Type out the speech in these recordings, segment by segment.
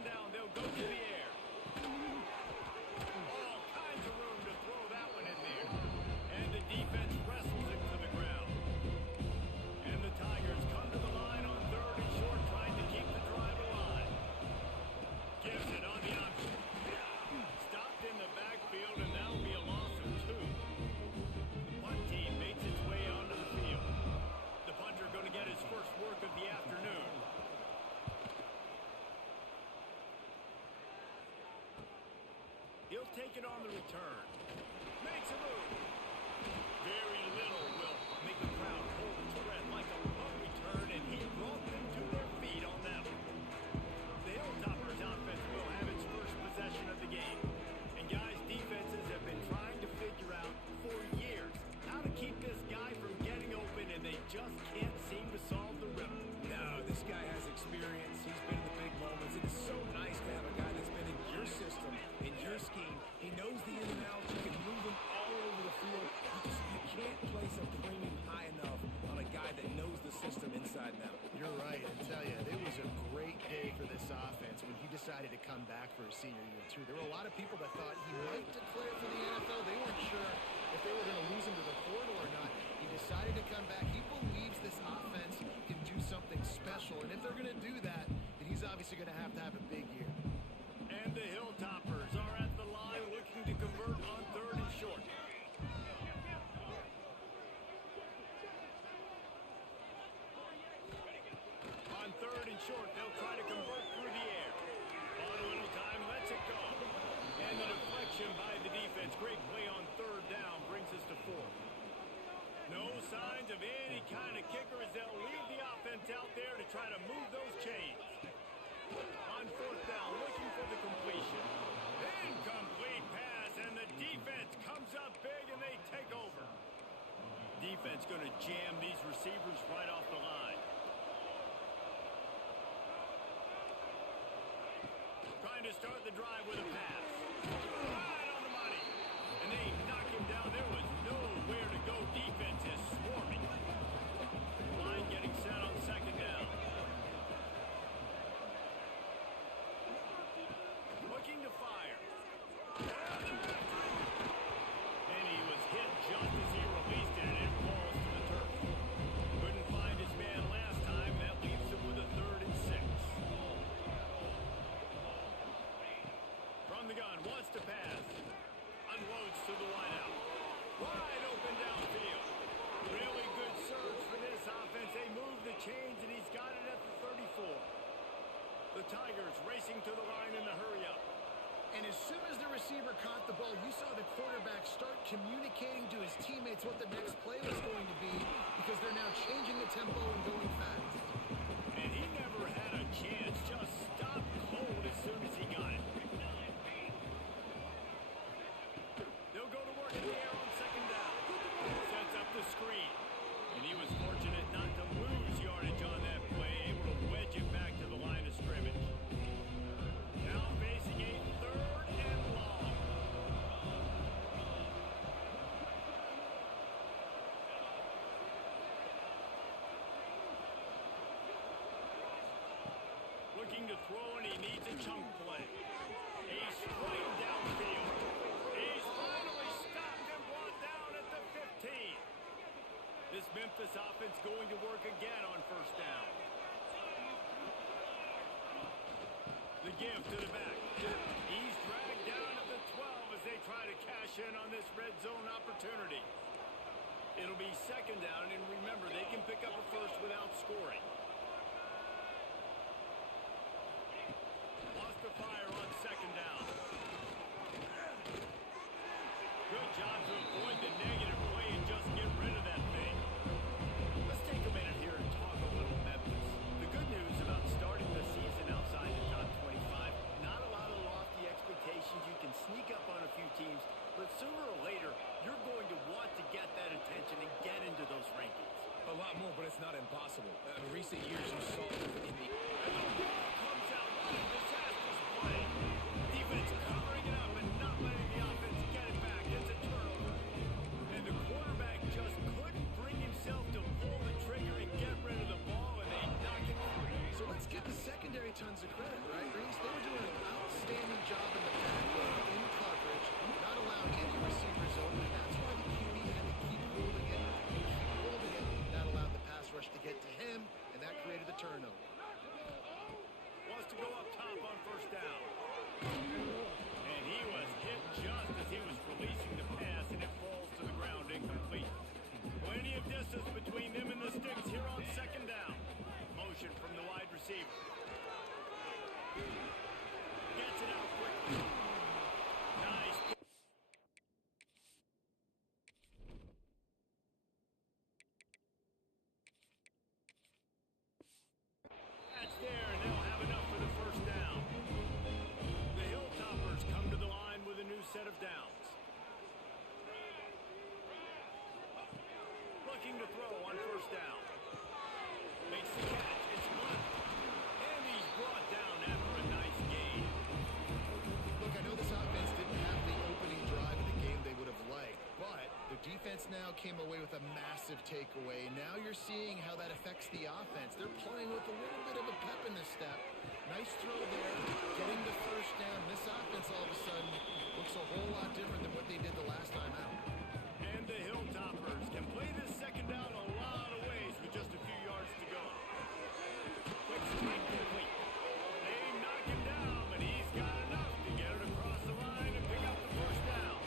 second down, they'll go to the air. All kinds of room to throw that one in there. And the defense wrestles it to the ground. And the Tigers come to the line on 3rd and short, trying to keep the drive alive. Gives it on the option. Stopped in the backfield, and that'll be a loss of 2. The punt team makes its way onto the field. The punter going to get his first work of the afternoon. He'll take it on the return. Makes a move. Very little will make the crowd hold its breath like a punt return, and he brought them to their feet on that one. The Hilltoppers offense will have its first possession of the game. And guys, defenses have been trying to figure out for years how to keep this guy from getting open, and they just can't seem to solve the riddle. No, this guy has experience. He's been in the big moments. It is so nice to have a guy that's been in your system, in your scheme. He knows the ins and outs. You can move him all over the field. You can't place a premium high enough on a guy that knows the system inside and out. You're right. I tell you, it was a great day for this offense when he decided to come back for his senior year, too. There were a lot of people that thought he might declare for the NFL. They weren't sure if they were going to lose him to the portal or not. He decided to come back. He believes this offense can do something special, and if they're going to do that, then he's obviously going to have a big year. And the Hilltoppers are at the line looking to convert on 3rd and short. On 3rd and short, they'll try to convert through the air. On a little time, lets it go. And the deflection by the defense. Great play on 3rd down brings us to 4th. No signs of any kind of kicker as they'll leave the offense out there to try to move those chains. On 4th down, looking for the completion. Incomplete pass, and the defense comes up big, and they take over. Defense going to jam these receivers right off the line. Trying to start the drive with a pass. Right on the money. And they knock him down. There was nowhere to go. Defense is swarming. Line getting set on 2nd down. Looking to fire. And he was hit just as he released it, and it falls to the turf. Couldn't find his man last time. That leaves him with a 3rd and 6. From the gun, wants to pass. Unloads to the wideout. Wide open downfield. Really good surge for this offense. They move the chains, and he's got it at the 34. The Tigers racing to the line in the hurry-up. And as soon as the receiver caught the ball, you saw the quarterback start communicating to his teammates what the next play was going to be, because they're now changing the tempo and going fast. And he never had a chance. Just stopped cold as soon as he got it. They'll go to work in the air on 2nd down. Sets up the screen. And he was fortunate not to lose yardage on that play, able to wedge it back to the line of scrimmage. Now facing a 3rd and long. Looking to throw, and he needs a chunk play. A straight downfield. He's finally stopped and brought down at the 15. This Memphis offense going to work again on 1st down. The give to the back. He's dragged down at the 12 as they try to cash in on this red zone opportunity. It'll be 2nd down, and remember, they can pick up a first without scoring. Lost the fire on 2nd down. Good job to avoid the negative play and just get rid of that thing. Let's take a minute here and talk a little Memphis. The good news about starting the season outside the top 25, not a lot of lofty expectations. You can sneak up on a few teams, but sooner or later, you're going to want to get that attention and get into those rankings. A lot more, but it's not impossible. In recent years, you saw it in the... And the ball comes out. What a disastrous play. Defense covering it up and not letting the offense get it back. It's a turnover. And the quarterback just couldn't bring himself to pull the trigger and get rid of the ball, and they knock it free. So let's give the secondary tons of credit, right, Reese? They were doing outstanding job in the backfield, in coverage, not allowing any receivers open. And that's why the QB had to keep holding it and keep holding it. That allowed the pass rush to get to him, and that created the turnover. Wants to go up top on first down. And he was hit just as he was releasing the pass, and it falls to the ground incomplete. Plenty of distance between them and the sticks here on second down. Motion from the wide receiver. Gets it out quickly. Nice. That's there, and they'll have enough for the first down. The Hilltoppers come to the line with a new set of downs. Looking to throw on first down. Makes the catch. It's good. And he's brought down after a nice gain. Look, I know this offense didn't have the opening drive of the game they would have liked, but their defense now came away with a massive takeaway. Now you're seeing how that affects the offense. They're playing with a little bit of a pep in the step. Nice throw there, getting the first down. This offense all of a sudden looks a whole lot different than what they did the last time out. And the Hilltoppers can play this second down a lot of ways with just a few yards to go. Quick strike complete. They knock him down, but he's got enough to get it across the line and pick up the first down.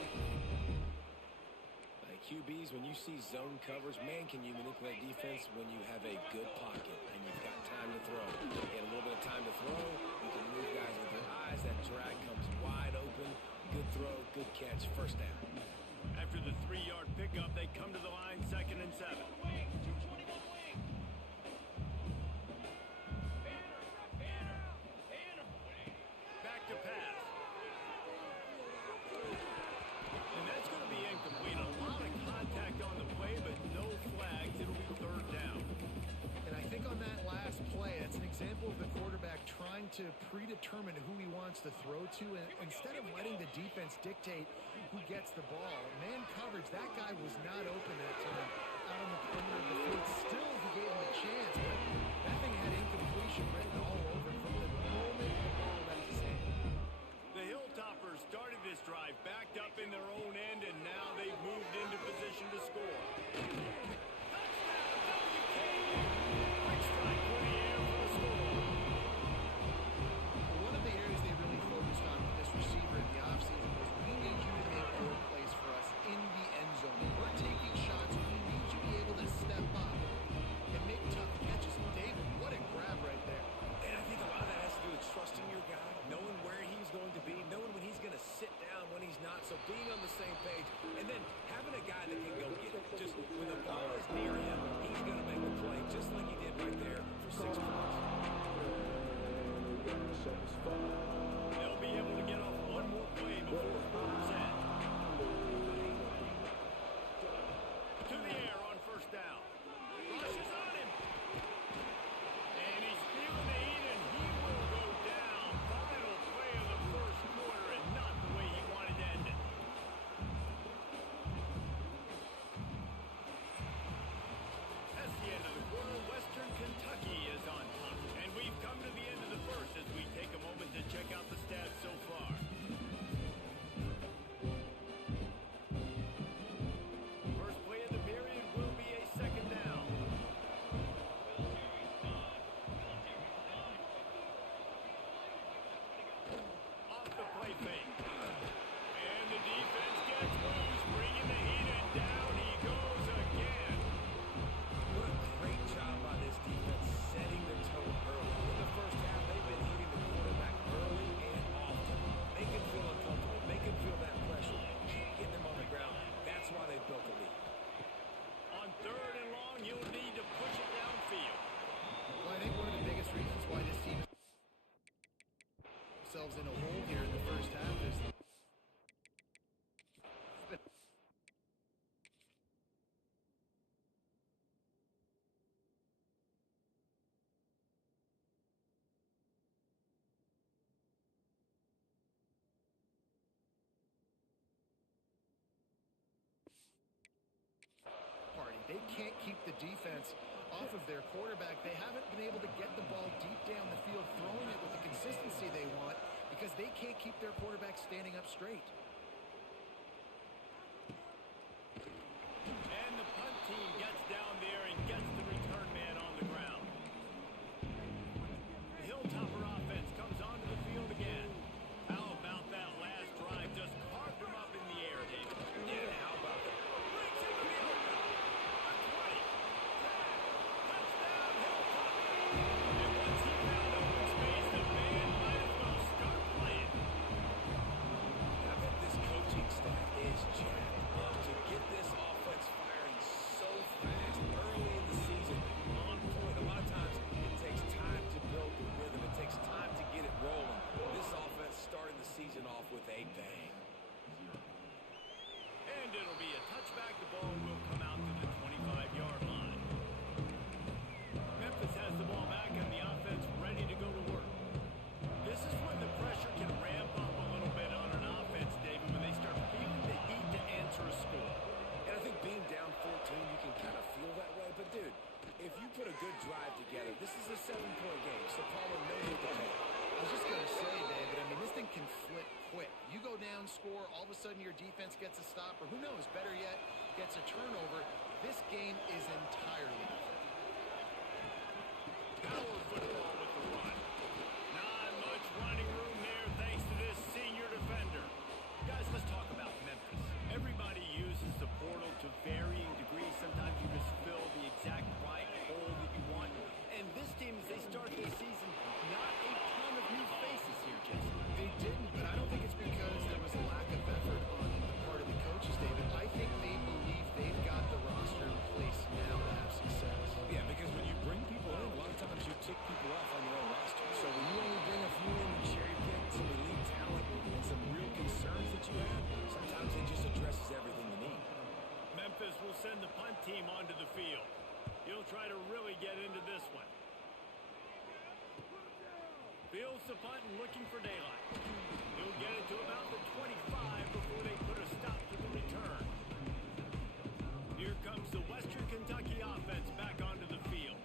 Like QBs, when you see zone coverage, man, can you manipulate defense when you have a good pocket and you've got time to throw. You get a little bit of time to throw, you can move guys with your eyes, that drag comes wide open, good throw, good catch, first down. After the 3-yard pickup, they come to the line 2nd and 7. Back to pass. And that's going to be incomplete. A lot of contact on the play, but no flags. It'll be third down. And I think on that last play, it's an example of the quarterback trying to predetermine who he wants to throw to, and instead of letting the defense dictate who gets the ball. Man coverage, that guy was not open that time out on the perimeter of the field. Still, he gave him a chance, but that thing had incompletion written all over it from the moment the ball left his hand. The Hilltoppers started this drive backed up in their own end, and now they've moved into position to score. One of the areas they really focused on with this receiver in the offseason was, we need you to make good plays for us in the end zone. When we're taking shots, we need you to be able to step up and make tough catches. David, what a grab right there. And I think a lot of that has to do with trusting your guy, knowing where he's going to be, knowing when he's going to sit down, when he's not. So being on the same page, and then having a guy that can go get it. Just when the ball is near him, he's going to make the play, just like he did right there for 6 points. They'll be able to get off one more play before quarter's end. To the air on first down. Rushes on him. And he's feeling the heat, and he will go down. Final play of the first quarter, and not the way he wanted to end it. That's the end of the quarter. Western Kentucky is on top. And we've come to the end of the first as we take a moment to check out the stats so far. First play of the period will be a second down. Off the play fake. And the defense gets loose, bringing the heat, and down he goes again. What a great job by this defense setting the tone early. In the first half, they've been hitting the quarterback early and often. Make him feel uncomfortable. Make him feel that pressure. Get them on the ground. That's why they built the lead. On 3rd and long, you'll need to push it downfield. Well, I think one of the biggest reasons why this team themselves in a hole here in the first half is party. They can't keep the defense off of their quarterback. They haven't been able to get the ball deep down the field, throwing it with the consistency they want, because they can't keep their quarterback standing up straight. And the punt team gets down there and gets the return man on the ground. The Hilltopper offense comes onto the field again. How about that last drive? Just carved them up in the air, David. Yeah, how about that? Breaks into the open. The 20. 10. Touchdown, Hilltopper. And once he found open space, the band might as well start playing. I bet this coaching staff is jacked up to get this offense firing so fast early in the season. On point. A lot of times it takes time to build the rhythm. It takes time to get it rolling. This offense started the season off with a bang. And it'll be a touchback. The ball will come out to the 25-yard line. Memphis has the ball back and the offense ready to go to work. This is when the pressure can ramp up a little bit on an offense, David, when they start feeling the heat to answer a score. And I think being down 14, you can kind of feel that way. But, dude, if you put a good drive together, this is a 7-point game. So, Palmer, no need to panic. I was just going to say, David, I mean, this thing can flip quick. You go down, score, all of a sudden your defense gets a stop, or who knows, better yet, gets a turnover. This game is entirely different. Power football with the run. Not much running room there thanks to this senior defender. Guys, let's talk about Memphis. Everybody uses the portal to varying degrees. Sometimes you just fill the exact right hole that you want. And this team, as they start this season, not a ton of new faces here, Jesse. They didn't, but I don't think it's because there was a lack of effort on the part of the coaches, David. I think they believe they've got the roster in place now to have success. Yeah, because when you bring people in, a lot of times you tick people off on your own roster. So when you only bring a few in, you cherry pick some elite talent and some real concerns that you have, sometimes it just addresses everything you need. Memphis will send the punt team onto the field. He'll try to really get into this one. Fields the punt and looking for daylight. He'll get it to about the 25 before they put a stop to the return. Here comes the Western Kentucky offense back onto the field.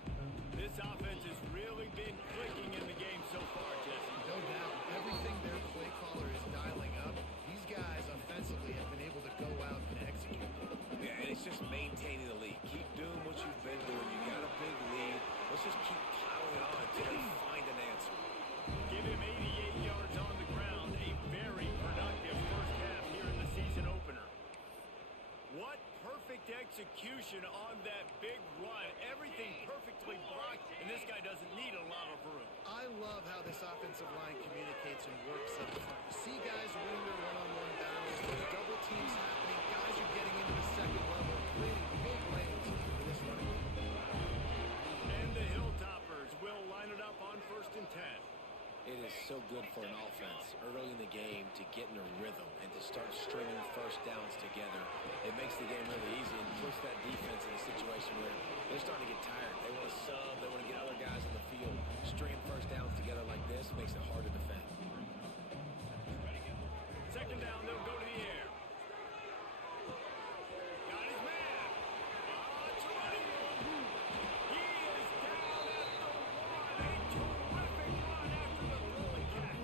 This offense has really been clicking in the game so far, Jesse. No doubt. Everything their play caller is dialing up, these guys offensively have been able to go out and execute. Yeah, and it's just maintaining the lead. Keep doing what you've been doing. You got a big lead. Let's just keep piling on until they find an answer. Give him 88 yards on the ground. A very productive first half here in the season opener. What perfect execution on that big run. Everything perfectly blocked, and this guy doesn't need a lot of room. I love how this offensive line communicates and works up front. You see guys winning their one-on-one battles. There's double teams happening. Guys are getting into the second level, creating big lanes for this running game. And the Hilltoppers will line it up on 1st and 10. It is so good for an offense early in the game to get in a rhythm and to start stringing first downs together. It makes the game really easy and puts that defense in a situation where they're starting to get tired. They want to sub. They want to get other guys on the field. Stringing first downs together like this makes it hard to defend. Second down, they'll go to the air. Got his man. It's a running room. He is down at the 1. A terrific run after the throw and catch.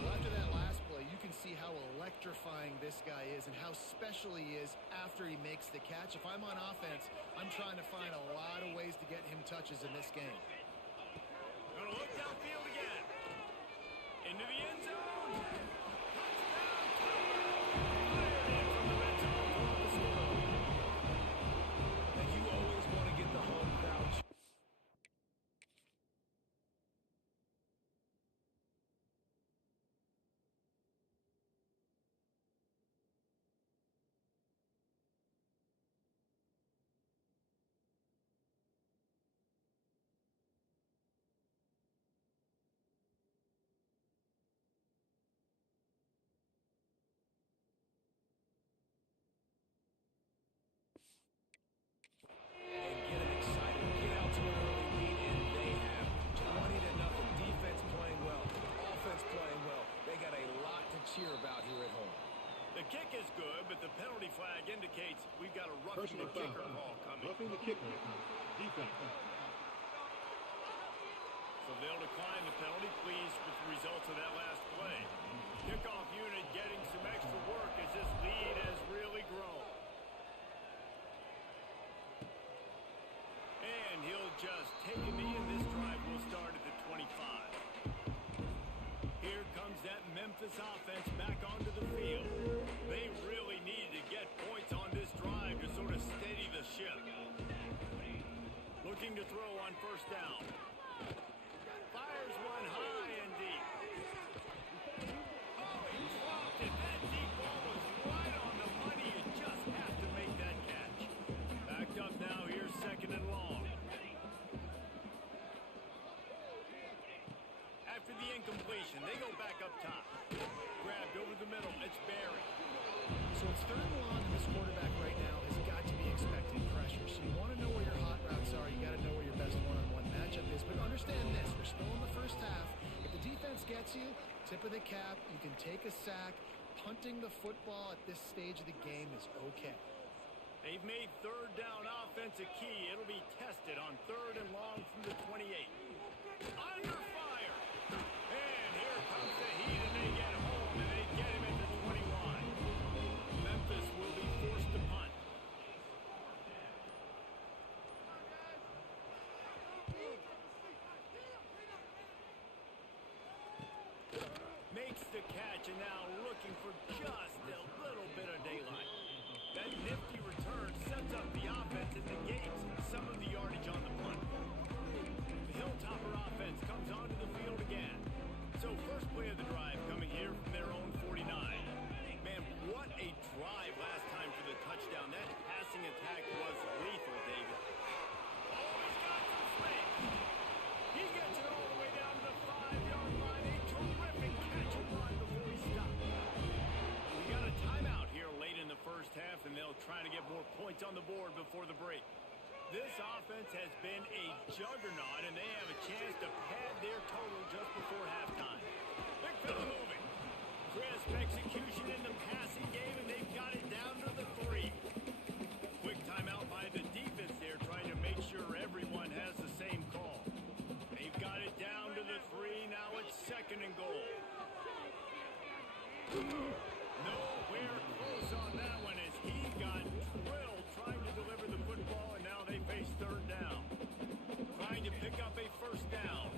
Well, after that last play, you can see how electrifying this guy is and how special he is after he makes the catch. If I'm on offense, I'm trying to find a lot of ways to get him touches in this game. Gonna look downfield again. Into the end zone. Touchdown, Tucker. Fired in from the red zone for the score. And you always want to get the home crowd. And get it excited. Get out to an early lead, and they have 20-0. Defense playing well. Offense playing well. They got a lot to cheer about here at home. The kick is good, but the penalty flag indicates we've got a roughing the kicker call coming. Roughing the kicker. Defense. So they'll decline the penalty. Pleased with the results of that last play. Memphis offense back onto the field. They really needed to get points on this drive to sort of steady the ship. Looking to throw on first down. Fires one high and deep. Oh, he dropped it. That deep ball was right on the money. You just have to make that catch. Backed up now. Here's second and long. After the incompletion, they go back up top. Grabbed over the middle. It's Barry. So it's third and long, and this quarterback right now has got to be expecting pressure. So you want to know where your hot routes are. You got to know where your best one-on-one matchup is. But understand this: we're still in the first half. If the defense gets you, tip of the cap, you can take a sack. Punting the football at this stage of the game is okay. They've made third down offense a key. It'll be tested on third and long from the 28. Under fire. And here comes the heat, and they get home, and they get him at the 21. Memphis will be forced to punt. Makes the catch, and now looking for just a little bit of daylight. That nifty return sets up the offense and negates some of the yardage on the punt. The Hilltopper offense comes onto the field again. So first play of the drive coming here from their own 49. Man, what a drive last time for the touchdown. That passing attack was lethal, David. Oh, he's got some space. He gets it all the way down to the 5-yard line. A terrific catch and run before he stopped. We got a timeout here late in the first half, and they'll try to get more points on the board before the break. This offense has been a juggernaut, and they have a chance to pad their total just before halftime. Big fella moving. Crisp execution in the passing game, and they've got it down to the 3. Quick timeout by the defense there, trying to make sure everyone has the same call. They've got it down to the 3. Now it's second and goal. Nowhere close on that one as he got drilled trying to deliver the football, and now they face third down. Trying to pick up a first down.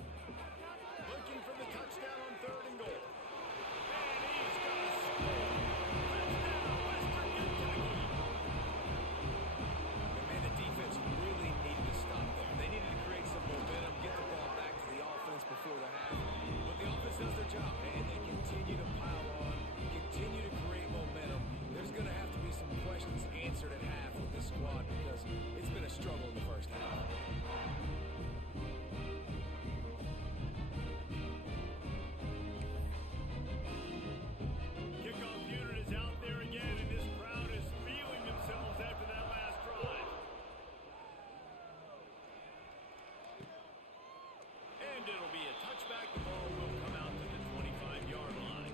Looking for the touchdown on third and goal. And he's got a score. Touchdown, Western Kentucky. Man, the defense really needed to stop there. They needed to create some momentum, get the ball back to the offense before the half. But the offense does their job, and they continue to pile on, continue to create momentum. There's going to have to be some questions answered at half with this squad because it's been a struggle in the first half. Kickoff unit is out there again, and this crowd is feeling themselves after that last drive. And it'll be a touchback. The ball will come out to the 25-yard line.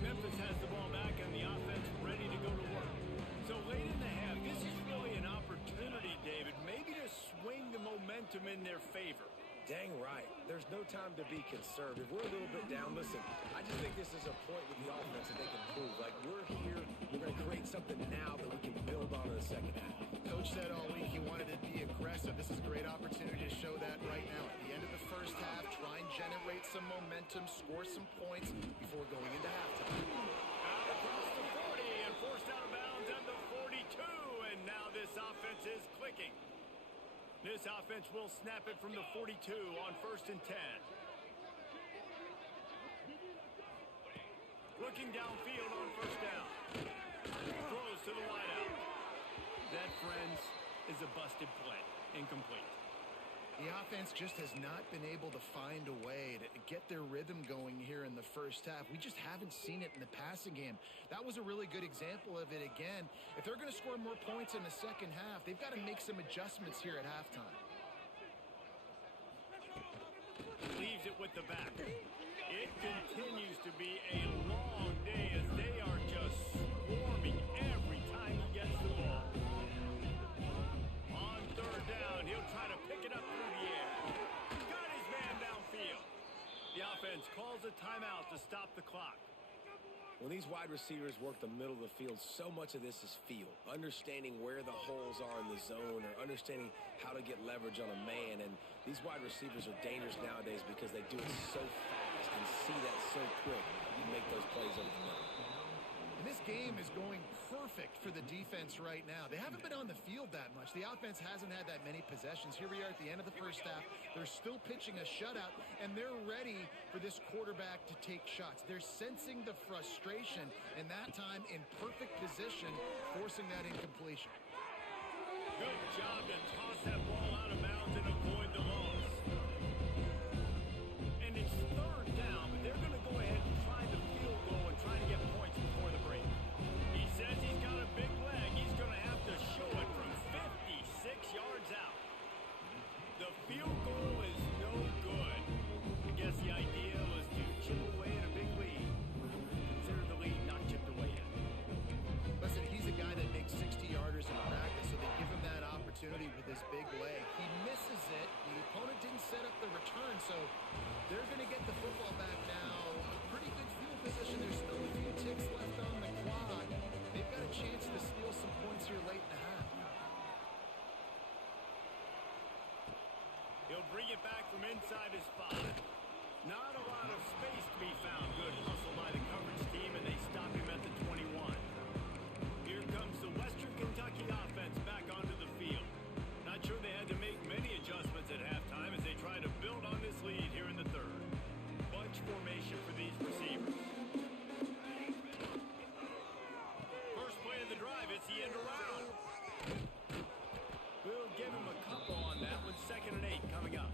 Memphis has the ball back, and the offense ready to go to work. So late in the half, this is really an opportunity, David, maybe to swing the momentum in their favor. Dang right. There's no time to be conservative. We're a little bit down. Listen, I just think this is a point with the offense that they can prove. Like, we're here. We're going to create something now that we can build on in the second half. Coach said all week he wanted to be aggressive. This is a great opportunity to show that right now. At the end of the first half, try and generate some momentum, score some points before going into halftime. Out across the 40 and forced out of bounds at the 42. And now this offense is clicking. This offense will snap it from the 42 on first and 10. Looking downfield on first down. Throws to the wideout. That, friends, is a busted play. Incomplete. The offense just has not been able to find a way to get their rhythm going here in the first half. We just haven't seen it in the passing game. That was a really good example of it again. If they're going to score more points in the second half, they've got to make some adjustments here at halftime. Leaves it with the back. It continues to be a long day as they are just swarming every time he gets the ball. On third down, he'll try to pick it up through the air. Got his man downfield. The offense calls a timeout to stop the clock. When these wide receivers work the middle of the field, so much of this is feel. Understanding where the holes are in the zone or understanding how to get leverage on a man. And these wide receivers are dangerous nowadays because they do it so fast. and see that so quick, you make those plays over the middle. And this game is going perfect for the defense right now. They haven't been on the field that much. The offense hasn't had that many possessions. Here we are at the end of the first half. They're still pitching a shutout, and they're ready for this quarterback to take shots. They're sensing the frustration, and that time in perfect position, forcing that incompletion. Good job to toss that ball out of bounds and avoid the loss. And it's third down, but they're going to go ahead and try the field goal and try to get points before the break. He says he's got a big leg. He's going to have to show it from 56 yards out. The field goal is no good. I guess the idea was to chip away at a big lead. Consider the lead not chipped away yet. Listen, he's a guy that makes 60-yarders in practice, so they give him that opportunity with his big leg. He misses it. The opponent didn't set up the return, so they're going to get the football back now. Pretty good field position. There's still a few ticks left on the clock. They've got a chance to steal some points here late in the half. He'll bring it back from inside his 5. Not a lot of space to be found. Good hustle by the coverage team, and they stop him at the 21. Here comes the Western Kentucky offense back onto the field. Not sure they had to make many adjustments at halftime as they try to build on this lead here in the third. Bunch formation for these receivers. First play of the drive, it's the end around. We'll give him a couple on that one. 2nd and 8 coming up.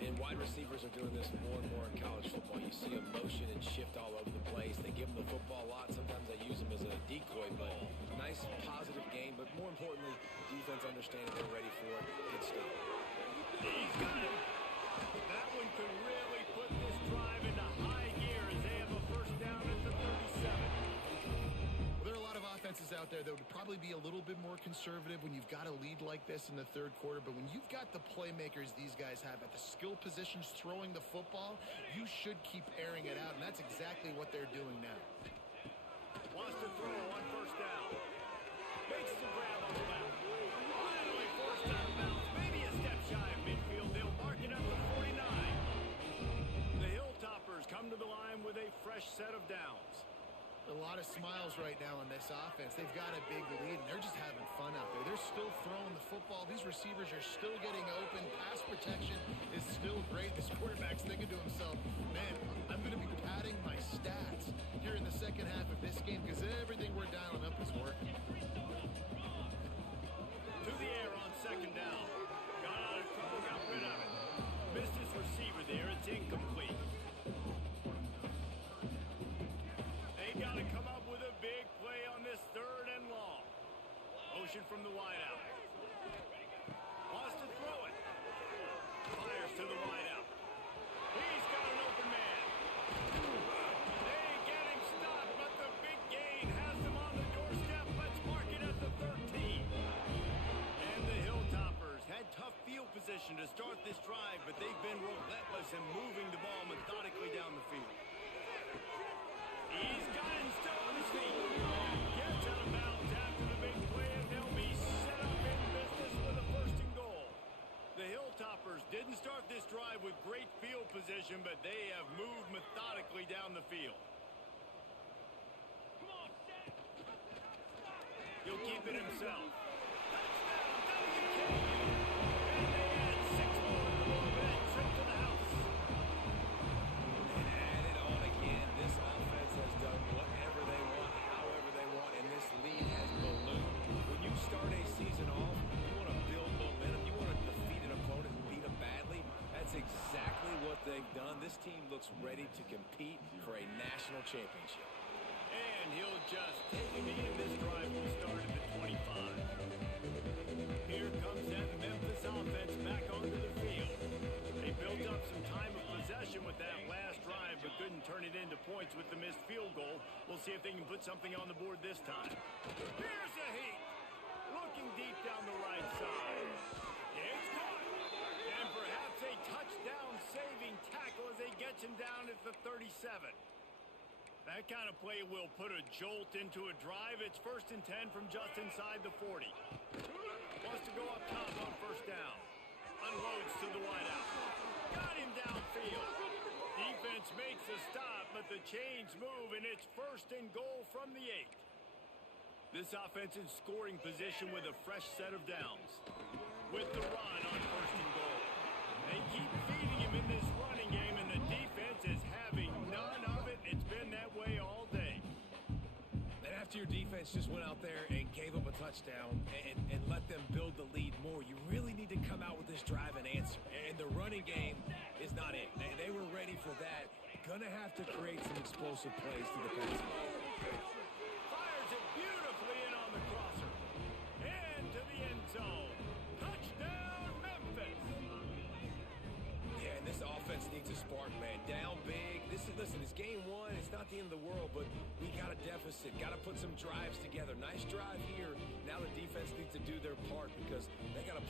And wide receivers are doing this more and more in college football. You see a motion and shift all over the place. They give them the football a lot. Sometimes they use them as a decoy, but nice positive game. But more importantly, defense understanding they're ready for it. Good stuff. He's got him. That one could really put this drive into high gear as they have a first down at the 37. Well, there are a lot of offenses out there that would probably be a little bit more conservative when you've got a lead like this in the third quarter. But when you've got the playmakers these guys have at the skill positions throwing the football, you should keep airing it out. And that's exactly what they're doing now. Wants to throw on first down. Makes the grab on the left. Finally forced out of bounds. Maybe a step shy of midfield. They'll mark it up to 49. The Hilltoppers come to the line with a fresh set of downs. A lot of smiles right now on this offense. They've got a big lead, and they're just having fun out there. They're still throwing the football. These receivers are still getting open. Pass protection is still great. This quarterback's thinking to himself, man, I'm going to be padding my stats here in the second half of this game because everything we're dialing up is working. To the air on 2nd down. Got out of trouble, got rid of it. Missed his receiver there. It's incomplete. They got to come up with a big play on this 3rd and long. Motion from the wideout. Wants to throw it. Fires to the wideout. He's got an open man. They get him stopped, but the big gain has them on the doorstep. Let's mark it at the 13. And the Hilltoppers had tough field position to start this drive, but they've been relentless in moving the ball methodically down the field. He's got him still on his feet. Gets out of bounds after the big play, and they'll be set up in business with a 1st and goal. The Hilltoppers didn't start this drive with great field position, but they have moved methodically down the field. He'll keep it himself. Touchdown, Duncan King. And they add 6 more to the Wolverine trip to the house. And add it on again. This offense has done whatever they want, however they want, and this lead has ballooned. When you start a season off, you want to build momentum. You want to defeat an opponent and beat them badly. That's exactly what they've done. This team looks ready to compete for a national championship. And he'll just take a knee in this drive will start at the 25. Here comes that Memphis offense back onto the field. They built up some time of possession with that last drive, but couldn't turn it into points with the missed field goal. We'll see if they can put something on the board this time. Here's a heat. Looking deep down the right side. It's caught. And perhaps a touchdown-saving tackle as they get him down at the 37. That kind of play will put a jolt into a drive. It's 1st and 10 from just inside the 40. Wants to go up top on first down. Unloads to the wideout. Got him downfield. change move, and it's first and goal from the 8. This offense in scoring position with a fresh set of downs. With the run on first and goal. They keep feeding him in this running game, and the defense is having none of it. It's been that way all day. And after your defense just went out there and gave up a touchdown and let them build the lead more, you really need to come out with this drive and answer. And the running game is not it. They were ready for that. Gonna have to create some explosive plays to the pass. Fires it beautifully in on the crosser. And to the end zone. Touchdown, Memphis. Yeah, and this offense needs a spark, man. Down big. Listen, it's game one. It's not the end of the world, but we got a deficit. Got to put some drives together. Nice drive here. Now the defense needs to do their part because they got to...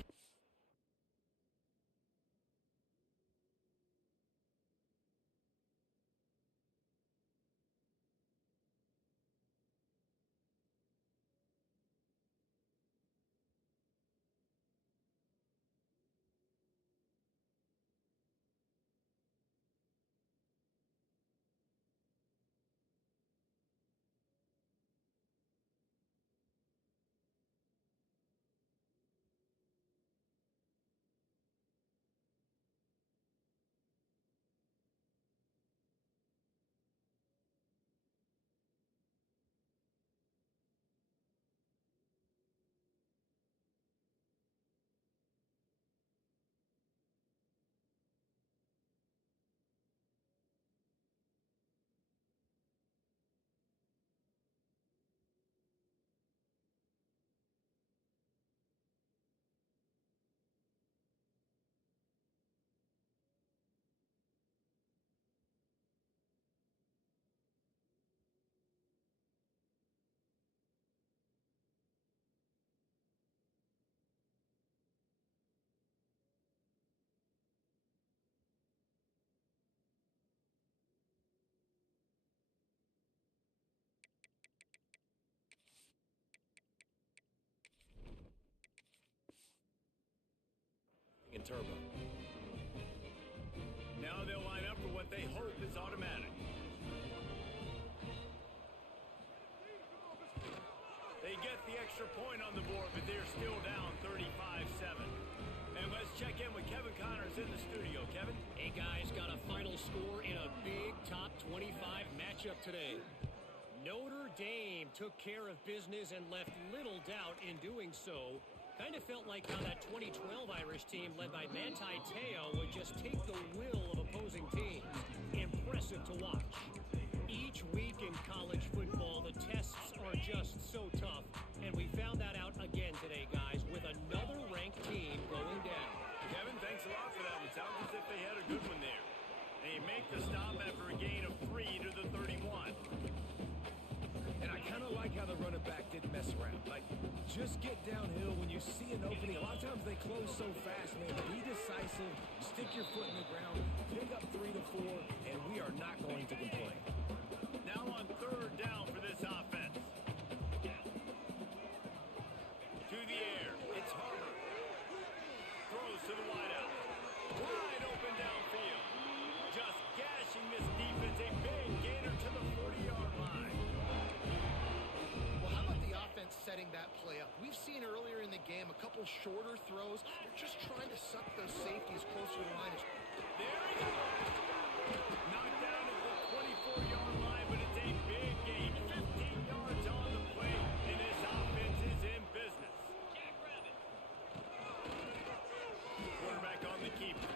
in turbo. Now they'll line up for what they hope is automatic. They get the extra point on the board, but they're still down 35-7. And let's check in with Kevin Connors in the studio. Kevin? Hey, guys, got a final score in a big top 25 matchup today. Notre Dame took care of business and left little doubt in doing so. Kind of felt like how that 2012 Irish team led by Manti Te'o would just take the will of opposing teams. Impressive to watch. Each week in college football, the tests are just so tough, and we found that out again today, guys, with another ranked team going down. Kevin, thanks a lot for that one. Sounds as if they had a good one there. They make the stop after a gain of 3 to the 31. And I kind of like how the running back didn't mess around. Like, just get downhill when you see an opening. A lot of times they close so fast, man. Be decisive, stick your foot in the ground, pick up 3 to 4, and we are not going to complain. Now on third down for this offense. To the air. It's Harper. Throws to the wideout. Wide open downfield. Just gashing this defense. A big gainer to the 40-yard line. Well, how about the offense setting that play up? We've seen earlier in the game a couple shorter throws. They're just trying to suck those safeties closer to the line. There he goes. Knocked down at the 24-yard line, but it's a big gain. 15 yards on the play, and this offense is in business. Quarterback on the keeper.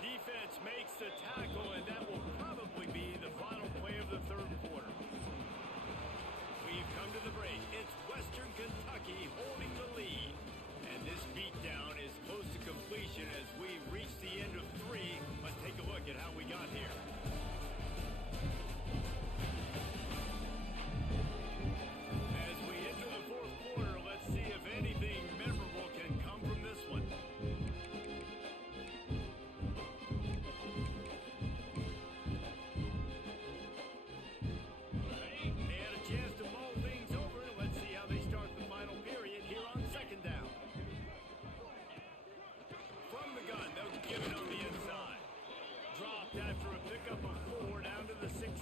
Defense makes the tackle, and that will probably be the final play of the third quarter. We've come to the break. It's Western Kentucky holding the lead. And this beatdown is close to completion as we reach the end of 3. Let's take a look at how after a pickup of 4 down to the 16.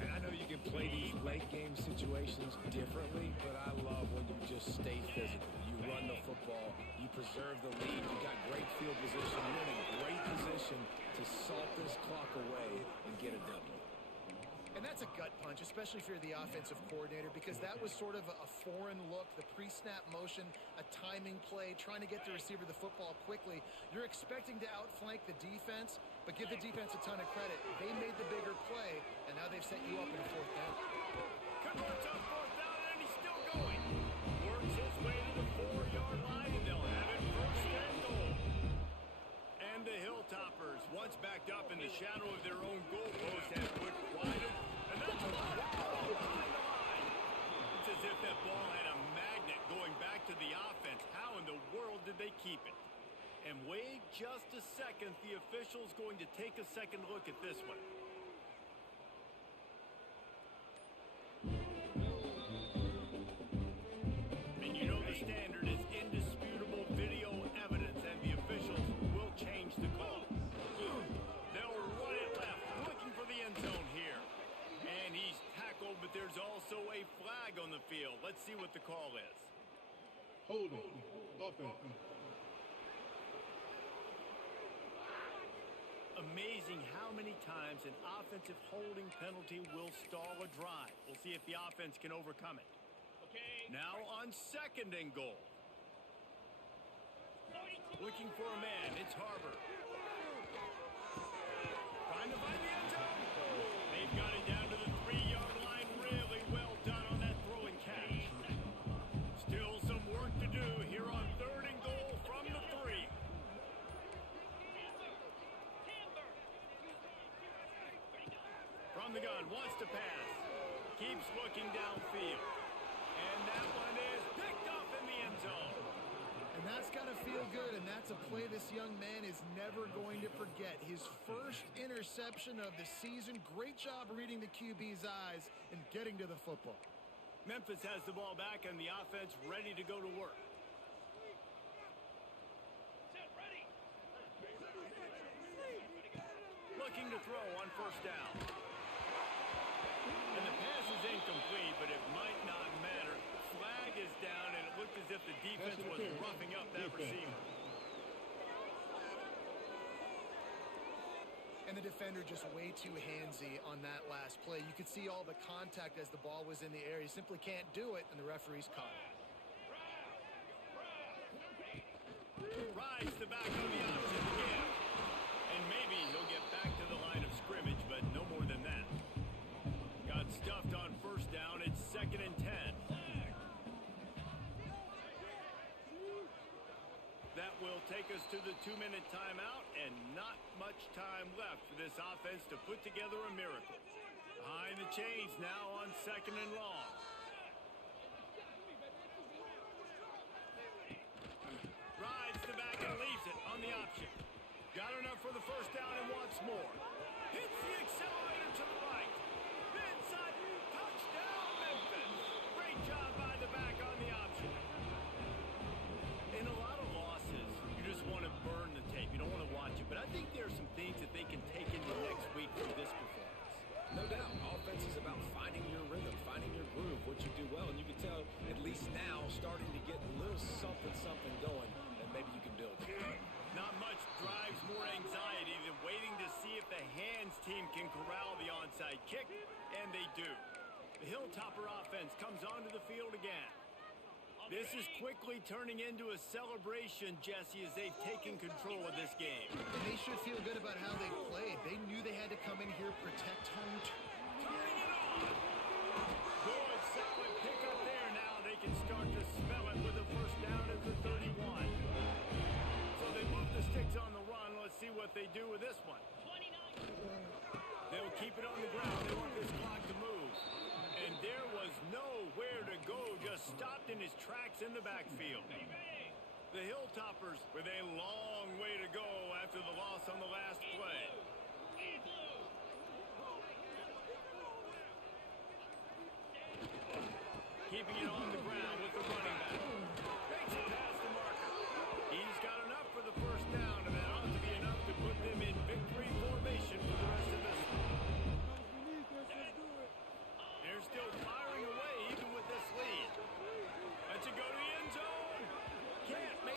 And I know you can play these late game situations differently, but I love when you just stay physical. You run the football, you preserve the lead, you got great field position, you're in a great position to salt this clock away and get a W. And that's a gut punch, especially if you're the offensive coordinator, because that was sort of a foreign look, the pre-snap motion, a timing play, trying to get the receiver the football quickly. You're expecting to outflank the defense, but give the defense a ton of credit. They made the bigger play, and now they've set you up in a 4th down. Converts on 4th down, and he's still going. Works his way to the 4-yard line, and they'll have it 1st and goal. And the Hilltoppers, once backed up in the shadow of their own goalpost, have put wide. And that's a lot of ball behind the line. It's as if that ball had a magnet going back to the offense. How in the world did they keep it? And wait just a second. The official's going to take a second look at this one. And you know the standard is indisputable video evidence, and the officials will change the call. They'll run it left, looking for the end zone here. And he's tackled, but there's also a flag on the field. Let's see what the call is. Holding. Offense. Amazing how many times an offensive holding penalty will stall a drive. We'll see if the offense can overcome it. Now on 2nd and goal. Looking for a man. It's Harbor. Trying to find the end zone. They've got it down to the 3-yard line. Really well done on that throw and catch. Still some work to do here on 3rd and goal from the 3. From the gun, wants to pass. Keeps looking downfield. And that one is picked up in the end zone. And that's got to feel good, and that's a play this young man is never going to forget. His first interception of the season. Great job reading the QB's eyes and getting to the football. Memphis has the ball back and the offense ready to go to work. Looking to throw on 1st down. And the pass is incomplete, but it might not matter. Flag is down, and it looked as if the defense was roughing up that receiver. And the defender just way too handsy on that last play. You could see all the contact as the ball was in the air. He simply can't do it, and the referee's caught it. Rides the back on the option again. And maybe he'll get back to the line of scrimmage, but no more than that. Got stuffed on 1st down. It's 2nd and 10. That will take us to the 2-minute timeout, and not much time left for this offense to put together a miracle. Behind the chains now on 2nd and long. Rides the back and leaves it on the option. Got enough for the 1st down and wants more. Hits the accelerator to the right. Inside, touchdown Memphis. Great job by the back on the option. In a lot of losses, you just want to burn the tape. You don't want to watch it. But I think there are some things that they can take into next week from this performance. No doubt. Offense is about finding your rhythm, finding your groove, what you do well. And you can tell, at least now, starting to get a little something going that maybe you can build. Not much drives more anxiety than waiting to see if the hands team can corral the onside kick, and they do. The Hilltopper offense comes onto the field again. This is quickly turning into a celebration, Jesse, as they've taken control of this game. And they should feel good about how they played. They knew they had to come in here, protect home. Turning it on! Good, solid pickup there. Now they can start to smell it with a 1st down at the 31. So they move the sticks on the run. Let's see what they do with this one. They'll keep it on the ground. They want this clock to move. And there was nowhere to go, just stopped in his tracks in the backfield. The Hilltoppers with a long way to go after the loss on the last play. Keeping it on the ground with the running back. Makes it past the marker. He's got enough for the 1st down, and that ought to be enough to put them in victory. still 5